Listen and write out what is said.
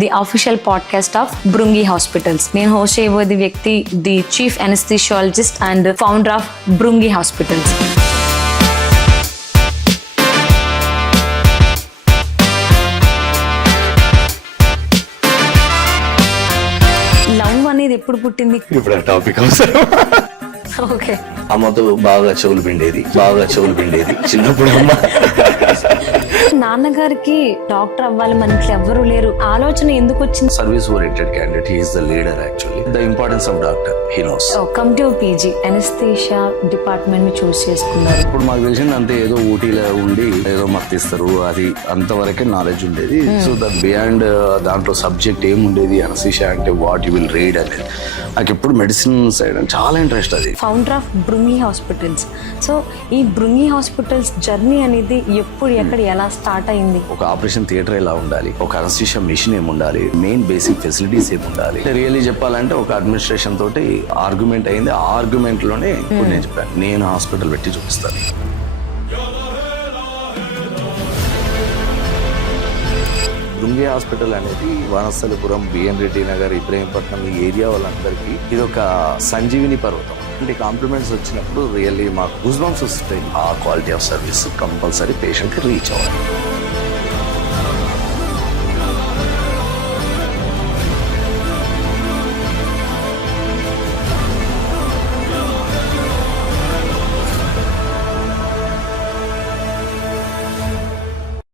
The official podcast of Bhrungi hospitals. నేను host చేయబోయే వ్యక్తి the chief anaesthesiologist and founder of Bhrungi hospitals. Love అనేది ఎప్పుడు పుట్టింది? ఇప్పుడు ఆ టాపిక్ అవసరం. ఓకే. అమ్మతో బాగా చెవులు పిండేది చిన్నప్పుడు అమ్మ. నాన్నగారికి డాక్టర్ అవ్వాలి, మన ఇంట్లో ఎవ్వరూ లేరు, ఆలోచన ఎందుకు వచ్చింది? Service oriented candidate, he is the leader actually. The importance of doctor he knows. Come to PG anaesthesia department ని చూస్ చేసుకున్నారు. ఇప్పుడు మాకు తెలిసింది అంతే, ఏదో ఊటీలో ఉండి ఏదో మర్తిస్తారు, అది అంతవరకే నాలెడ్జ్ ఉండేది. సో దట్ బియాండ్ దాంట్లో సబ్జెక్ట్ ఏముండేది, అనస్థీషియా అంటే వాట్ యు విల్ రీడ్ అనేది. నాకు ఎప్పుడు మెడిసిన్ సైడ్ అని చాలా ఇంట్రెస్ట్. అది founder of Bhrungi hospitals. So ఈ బృంగి హాస్పిటల్స్ జర్నీ అనేది ఎప్పుడు, ఎక్కడ, ఎలా స్టార్ట్ అయింది? ఒక ఆపరేషన్ థియేటర్ ఎలా ఉండాలి, ఒక అనస్థీషియా మిషన్ ఏముండాలి, మెయిన్ బేసిక్ ఫెసిలిటీస్ ఏముండాలి, రియల్లీ చెప్పాలంటే ఒక అడ్మినిస్ట్రేషన్ తోటి ఆర్గ్యుమెంట్ అయింది. ఆ ఆర్గ్యుమెంట్ లోనే ఇప్పుడు నేను చెప్పాను, నేను హాస్పిటల్ పెట్టి చూపిస్తాను. బృంగి హాస్పిటల్ అనేది వనస్థలిపురం, బిఎన్ రెడ్డి నగర్, ఇబ్రహీంపట్నం ఈ ఏరియా వాళ్ళందరికీ ఇది ఒక సంజీవిని పర్వతం. అంటే కాంప్లిమెంట్స్ వచ్చినప్పుడు రియల్లీ మాకు గూస్ బంప్స్ వస్తాయి. ఆ quality of service compulsory patient కి రీచ్ అవ్వాలి.